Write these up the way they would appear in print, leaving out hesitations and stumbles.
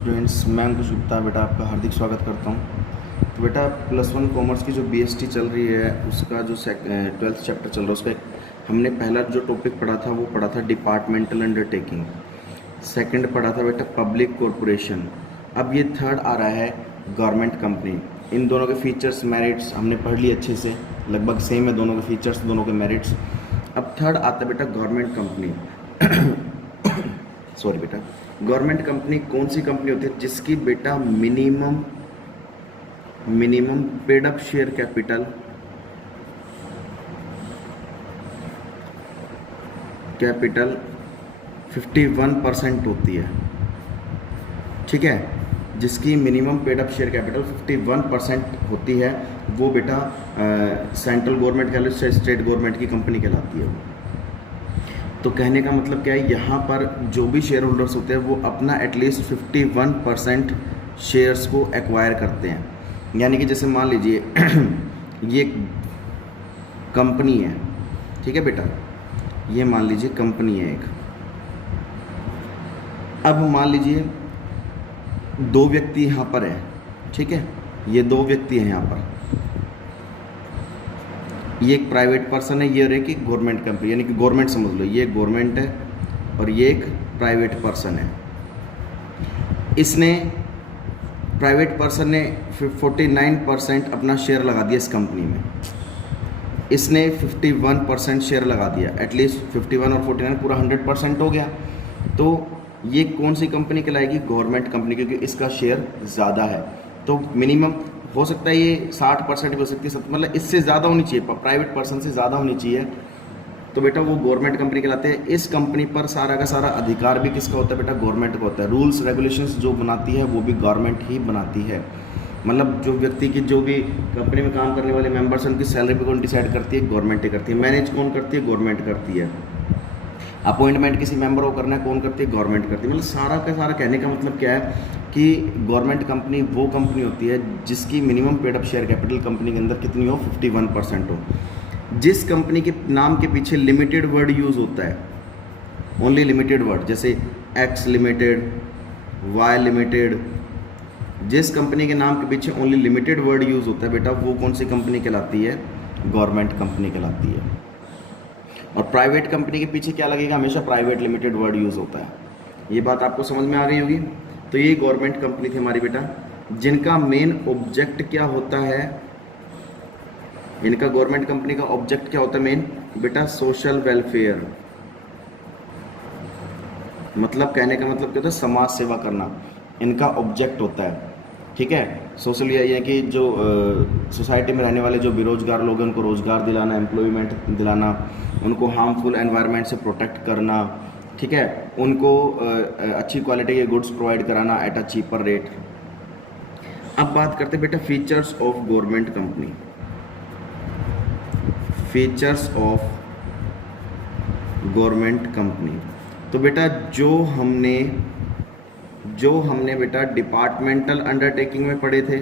Students, मैं अंकुश गुप्ता बेटा आपका हार्दिक स्वागत करता हूँ। तो बेटा +1 कॉमर्स की जो बीएसटी चल रही है उसका जो 12th चैप्टर चल रहा है उसका हमने पहला जो टॉपिक पढ़ा था वो पढ़ा था डिपार्टमेंटल अंडरटेकिंग। सेकंड पढ़ा था बेटा पब्लिक कॉरपोरेशन। अब ये थर्ड आ रहा है गवर्नमेंट कंपनी। इन दोनों के फीचर्स मेरिट्स हमने पढ़ लिए अच्छे से, लगभग सेम है दोनों के फीचर्स, दोनों के मेरिट्स। अब थर्ड आता है बेटा गवर्नमेंट कंपनी। सॉरी बेटा, गवर्नमेंट कंपनी कौन सी कंपनी होती है जिसकी बेटा minimum paid up share capital 51% होती है। ठीक है, जिसकी minimum paid up share capital 51% होती है वो बेटा सेंट्रल गवर्नमेंट कह लो चाहे स्टेट गवर्नमेंट की कंपनी कहलाती है वो। तो कहने का मतलब क्या है, यहाँ पर जो भी शेयर होल्डर्स होते हैं वो अपना एटलीस्ट 51% शेयर्स को एक्वायर करते हैं। यानी कि जैसे मान लीजिए ये कंपनी है, ठीक है बेटा, ये मान लीजिए कंपनी है एक। अब मान लीजिए दो व्यक्ति यहाँ पर है, ठीक है, ये दो व्यक्ति हैं यहाँ पर, ये एक प्राइवेट पर्सन है, ये और एक गवर्नमेंट कंपनी, यानी कि गवर्नमेंट समझ लो, ये गवर्नमेंट है और ये एक प्राइवेट पर्सन है। इसने प्राइवेट पर्सन ने 49% अपना शेयर लगा दिया इस कंपनी में, इसने 51% शेयर लगा दिया, एटलीस्ट 51 और 49 पूरा 100% हो गया। तो ये कौन सी कंपनी कहलाएगी? गवर्नमेंट कंपनी, क्योंकि इसका शेयर ज़्यादा है। तो मिनिमम हो सकता है ये 60% भी हो सकती है, मतलब इससे ज़्यादा होनी चाहिए, प्राइवेट पर्सन से ज़्यादा होनी चाहिए। तो बेटा वो गवर्नमेंट कंपनी कहलाते हैं। इस कंपनी पर सारा का सारा अधिकार भी किसका होता है बेटा? गवर्नमेंट का होता है। रूल्स रेगुलेशंस जो बनाती है वो भी गवर्नमेंट ही बनाती है। मतलब जो व्यक्ति की, जो भी कंपनी में काम करने वाले मेंबर्स हैं, उनकी सैलरी भी कौन डिसाइड करती है? गवर्नमेंट ही करती है। मैनेज कौन करती है? गवर्नमेंट करती है। अपॉइंटमेंट किसी मेंबर को करना है कौन करती है? गवर्नमेंट करती है। मतलब सारा का सारा कहने का मतलब क्या है कि गवर्नमेंट कंपनी वो कंपनी होती है जिसकी minimum paid up share capital company के अंदर कितनी हो? 51% हो। जिस कंपनी के नाम के पीछे लिमिटेड वर्ड यूज़ होता है, ओनली लिमिटेड वर्ड, जैसे एक्स लिमिटेड, वाई लिमिटेड, जिस कंपनी के नाम के पीछे ओनली लिमिटेड वर्ड यूज़ होता है बेटा वो कौन सी कंपनी कहलाती है? गवर्नमेंट कंपनी कहलाती है। और प्राइवेट कंपनी के पीछे क्या लगेगा? हमेशा प्राइवेट लिमिटेड वर्ड यूज़ होता है। ये बात आपको समझ में आ गई होगी। तो ये गवर्नमेंट कंपनी थी हमारी बेटा, जिनका मेन ऑब्जेक्ट क्या होता है? इनका गवर्नमेंट कंपनी का ऑब्जेक्ट क्या होता है मेन बेटा? Social welfare. मतलब कहने का मतलब क्या होता है? समाज सेवा करना इनका ऑब्जेक्ट होता है। ठीक है, सोशल ये है कि जो सोसाइटी में रहने वाले जो बेरोजगार लोग हैं उनको रोजगार दिलाना, एम्प्लॉयमेंट दिलाना, उनको हार्मफुल एनवायरनमेंट से प्रोटेक्ट करना, ठीक है, उनको अच्छी क्वालिटी के गुड्स प्रोवाइड कराना एट अ चीपर रेट। अब बात करते हैं बेटा features of government company. Features of government company, तो बेटा जो हमने बेटा डिपार्टमेंटल अंडरटेकिंग में पढ़े थे,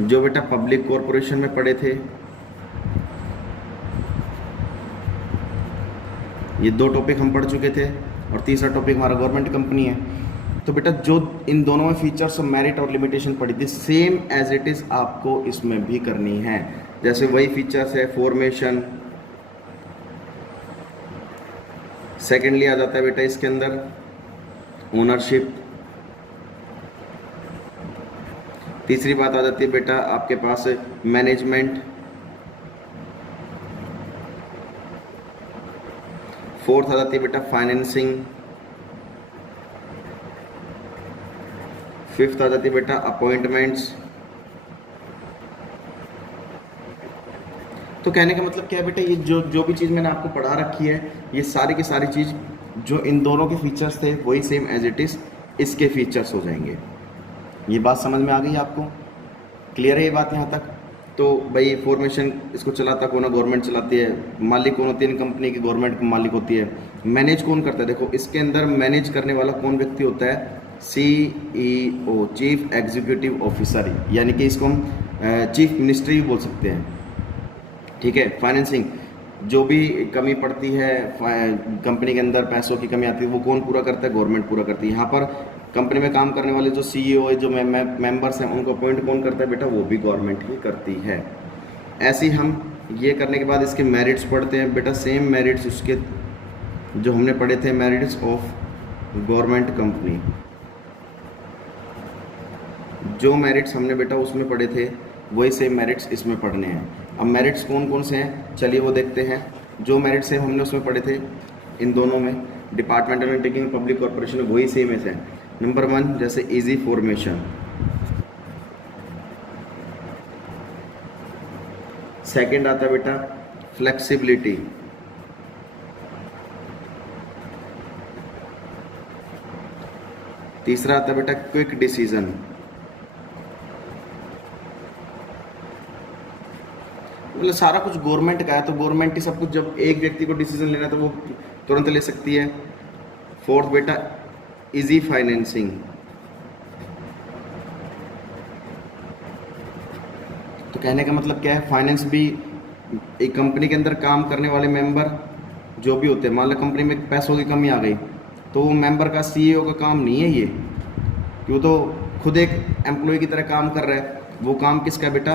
जो बेटा पब्लिक कॉरपोरेशन में पढ़े थे, ये दो टॉपिक हम पढ़ चुके थे और तीसरा टॉपिक हमारा गवर्नमेंट कंपनी है। तो बेटा जो इन दोनों में फीचर्स और मेरिट और लिमिटेशन पढ़ी थी, सेम एज इट इज़ आपको इसमें भी करनी है। जैसे वही फीचर्स है, फॉर्मेशन, सेकेंडली आ जाता है बेटा इसके अंदर ओनरशिप, तीसरी बात आ जाती है बेटा आपके पास मैनेजमेंट, फोर्थ आ जाती है बेटा फाइनेंसिंग, फिफ्थ आ जाती है बेटा अपॉइंटमेंट्स। तो कहने का मतलब क्या है बेटा, ये जो भी चीज़ मैंने आपको पढ़ा रखी है, ये सारी की सारी चीज़ जो इन दोनों के फीचर्स थे वही सेम एज इट इज़ इसके फीचर्स हो जाएंगे। ये बात समझ में आ गई आपको? क्लियर है ये बात यहाँ तक? तो भाई फॉर्मेशन इसको चलाता कौन है? गवर्नमेंट चलाती है। मालिक कौन होती है इन कंपनी की? गवर्नमेंट मालिक होती है। मैनेज कौन करता है? देखो इसके अंदर मैनेज करने वाला कौन व्यक्ति होता है? CEO, चीफ एग्जीक्यूटिव ऑफिसर, यानी कि इसको हम चीफ मिनिस्ट्री भी बोल सकते हैं। ठीक है। फाइनेंसिंग, जो भी कमी पड़ती है कंपनी के अंदर, पैसों की कमी आती है, वो कौन पूरा करता है? गवर्नमेंट पूरा करती है। यहाँ पर कंपनी में काम करने वाले जो सीईओ है, जो मेंबर्स हैं, उनको अपॉइंट कौन करता है बेटा? वो भी गवर्नमेंट ही करती है। ऐसे ही हम ये करने के बाद इसके मेरिट्स पढ़ते हैं बेटा। सेम मेरिट्स उसके जो हमने पढ़े थे, मेरिट्स ऑफ गवर्नमेंट कंपनी, जो मेरिट्स हमने बेटा उसमें पढ़े थे वही सेम मेरिट्स इसमें पढ़ने हैं। अब मेरिट्स कौन कौन से हैं चलिए वो देखते हैं। जो मेरिट्स हैं हमने उसमें पढ़े थे इन दोनों में, डिपार्टमेंटल अंडरटेकिंग, पब्लिक कॉर्पोरेशन, वही सेम है। नंबर 1 जैसे इजी फॉर्मेशन, सेकंड आता है बेटा फ्लेक्सिबिलिटी, तीसरा आता है बेटा क्विक डिसीजन, मतलब सारा कुछ गवर्नमेंट का है तो गवर्नमेंट ही सब कुछ, जब एक व्यक्ति को डिसीजन लेना है तो वो तुरंत ले सकती है। फोर्थ बेटा इजी फाइनेंसिंग, तो कहने का मतलब क्या है? फाइनेंस भी एक कंपनी के अंदर काम करने वाले मेंबर जो भी होते हैं, मान लो कंपनी में पैसों की कमी आ गई तो वो मेंबर का, सीईओ का काम नहीं है ये, कि वो तो खुद एक एम्प्लॉय की तरह काम कर रहा है। वो काम किसका बेटा?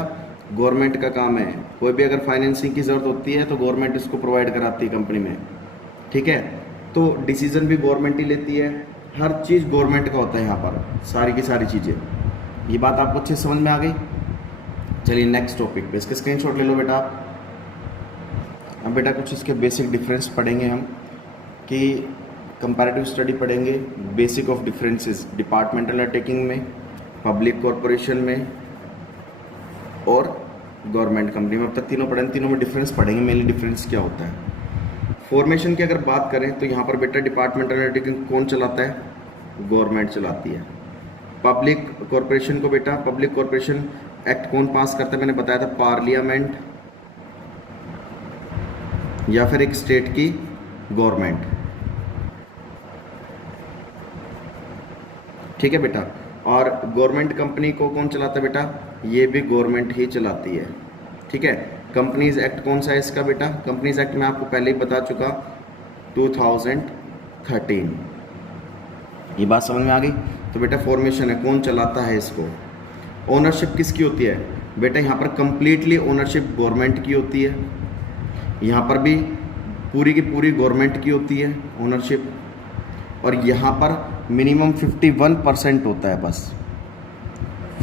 गवर्नमेंट का काम है। कोई भी अगर फाइनेंसिंग की ज़रूरत होती है तो गवर्नमेंट इसको प्रोवाइड कराती है कंपनी में, ठीक है। तो डिसीजन भी गवर्नमेंट ही लेती है, हर चीज़ गवर्नमेंट का होता है यहाँ पर, सारी की सारी चीज़ें। ये बात आपको अच्छे समझ में आ गई? चलिए नेक्स्ट टॉपिक पे, इसके स्क्रीनशॉट ले लो बेटा आप। अब बेटा कुछ इसके बेसिक डिफरेंस पढ़ेंगे हम, कि कंपैरेटिव स्टडी पढ़ेंगे, basic of differences departmental undertaking में, पब्लिक कॉर्पोरेशन में और गवर्नमेंट कंपनी में। अब तक तीनों पढ़ेंगे, तीनों में डिफरेंस पढ़ेंगे, मेनली डिफरेंस क्या होता है। फॉर्मेशन की अगर बात करें तो यहाँ पर बेटा डिपार्टमेंटल अंडरटेकिंग कौन चलाता है? गवर्नमेंट चलाती है। पब्लिक कॉर्पोरेशन को बेटा, पब्लिक कॉर्पोरेशन एक्ट कौन पास करता है? मैंने बताया था पार्लियामेंट या फिर एक स्टेट की गवर्नमेंट, ठीक है बेटा। और गवर्नमेंट कंपनी को कौन चलाता है बेटा? ये भी गवर्नमेंट ही चलाती है, ठीक है। कंपनीज एक्ट कौन सा है इसका बेटा? कंपनीज एक्ट मैं आपको पहले ही बता चुका, 2013। ये बात समझ में आ गई? तो बेटा फॉर्मेशन है, कौन चलाता है इसको? ओनरशिप किसकी होती है बेटा? यहाँ पर कंप्लीटली ओनरशिप गवर्नमेंट की होती है, यहाँ पर भी पूरी की पूरी गवर्नमेंट की होती है ओनरशिप। और यहाँ पर मिनिमम 51% होता है, बस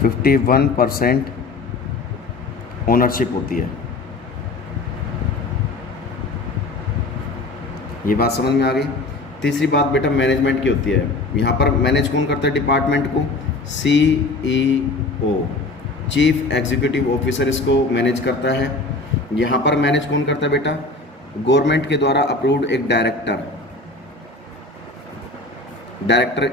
51% ओनरशिप होती है। ये बात समझ में आ गई? तीसरी बात बेटा मैनेजमेंट की होती है। यहाँ पर मैनेज कौन करता है डिपार्टमेंट को? CEO, चीफ एग्जीक्यूटिव ऑफिसर इसको मैनेज करता है। यहाँ पर मैनेज कौन करता है बेटा? गवर्नमेंट के द्वारा अप्रूव्ड एक डायरेक्टर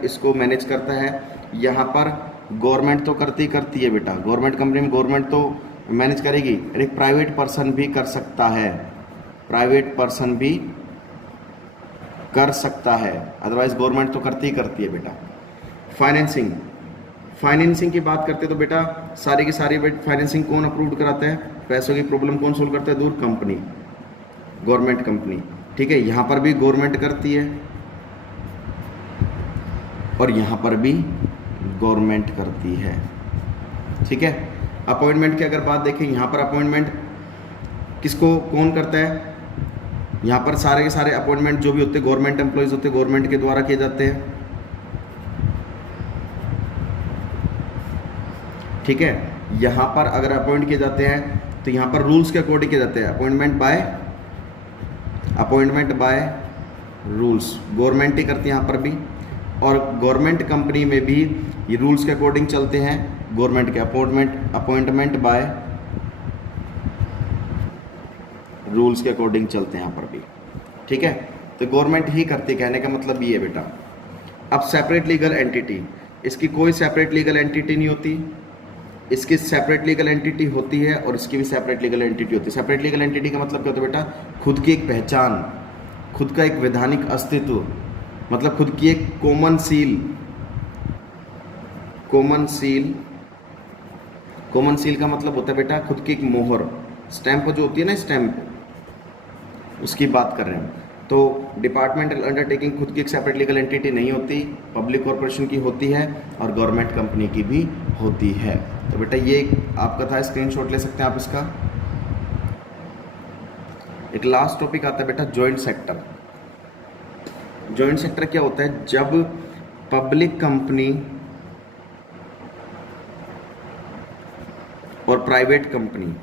इसको मैनेज करता है। यहाँ पर गवर्नमेंट तो करती है बेटा, गवर्नमेंट कंपनी में गवर्नमेंट तो मैनेज करेगी, एक प्राइवेट पर्सन भी कर सकता है, प्राइवेट पर्सन भी कर सकता है, अदरवाइज गवर्नमेंट तो करती है बेटा। फाइनेंसिंग की बात करते तो बेटा सारी की सारी फाइनेंसिंग कौन अप्रूव कराता है? पैसों की प्रॉब्लम कौन सोल्व करता है? दूर कंपनी, गवर्नमेंट कंपनी, ठीक है। यहाँ पर भी गवर्नमेंट करती है और यहाँ पर भी गवर्नमेंट करती है, ठीक है। अपॉइंटमेंट की अगर बात देखें, यहाँ पर अपॉइंटमेंट किसको कौन करता है? यहाँ पर सारे के सारे अपॉइंटमेंट जो भी होते हैं गवर्नमेंट एम्प्लॉयज़ होते हैं, गवर्नमेंट के द्वारा किए जाते हैं, ठीक है। यहाँ पर अगर अपॉइंट किए जाते हैं तो यहाँ पर रूल्स के अकॉर्डिंग किए जाते हैं, अपॉइंटमेंट बाय रूल्स, गवर्नमेंट ही करती है यहाँ पर भी। और गवर्नमेंट कंपनी में भी ये रूल्स के अकॉर्डिंग चलते हैं, गवर्नमेंट के अपॉइंटमेंट बाय रूल्स के अकॉर्डिंग चलते हैं यहाँ पर भी, ठीक है। तो गवर्नमेंट ही करती है, कहने का मतलब ये है बेटा। अब सेपरेट लीगल एंटिटी, इसकी कोई सेपरेट लीगल एंटिटी नहीं होती, इसकी सेपरेट लीगल एंटिटी होती है और इसकी भी सेपरेट लीगल एंटिटी होती है। सेपरेट लीगल एंटिटी का मतलब क्या होता है बेटा? खुद की एक पहचान, खुद का एक वैधानिक अस्तित्व, मतलब खुद की एक कॉमन सील का मतलब होता है बेटा खुद की एक मोहर, स्टैंप जो होती है ना, स्टैंप, उसकी बात कर रहे हैं। तो डिपार्टमेंटल अंडरटेकिंग खुद की एक सेपरेट लीगल एंटिटी नहीं होती, पब्लिक कॉरपोरेशन की होती है और गवर्नमेंट कंपनी की भी होती है। तो बेटा ये आपका था, स्क्रीनशॉट ले सकते हैं आप इसका। एक लास्ट टॉपिक आता है बेटा जॉइंट सेक्टर। जॉइंट सेक्टर क्या होता है? जब पब्लिक कंपनी और प्राइवेट कंपनी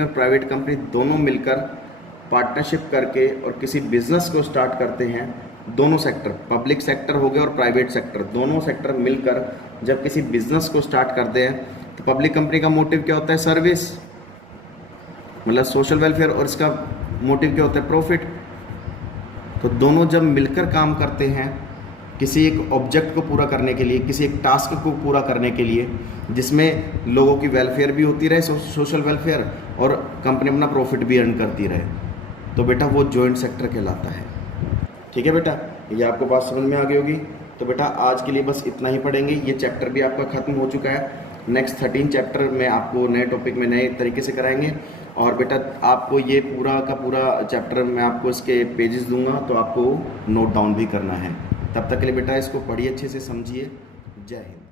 और प्राइवेट कंपनी दोनों मिलकर पार्टनरशिप करके और किसी बिजनेस को स्टार्ट करते हैं, दोनों सेक्टर, पब्लिक सेक्टर हो गया और प्राइवेट सेक्टर, दोनों सेक्टर मिलकर जब किसी बिजनेस को स्टार्ट करते हैं, तो पब्लिक कंपनी का मोटिव क्या होता है? सर्विस, मतलब सोशल वेलफेयर, और इसका मोटिव क्या होता है? प्रॉफिट। तो दोनों जब मिलकर काम करते हैं किसी एक ऑब्जेक्ट को पूरा करने के लिए, किसी एक टास्क को पूरा करने के लिए, जिसमें लोगों की वेलफेयर भी होती रहे, सोशल वेलफेयर, और कंपनी अपना प्रॉफिट भी अर्न करती रहे, तो बेटा वो जॉइंट सेक्टर कहलाता है। ठीक है बेटा, ये आपको बात समझ में आ गई होगी। तो बेटा आज के लिए बस इतना ही पढ़ेंगे, ये चैप्टर भी आपका खत्म हो चुका है। नेक्स्ट 13 चैप्टर में आपको नए टॉपिक में नए तरीके से कराएंगे। और बेटा आपको ये पूरा का पूरा चैप्टर मैं आपको इसके पेजेस दूंगा, तो आपको नोट डाउन भी करना है। तब तक के लिए बेटा इसको पढ़िए, अच्छे से समझिए। जय हिंद।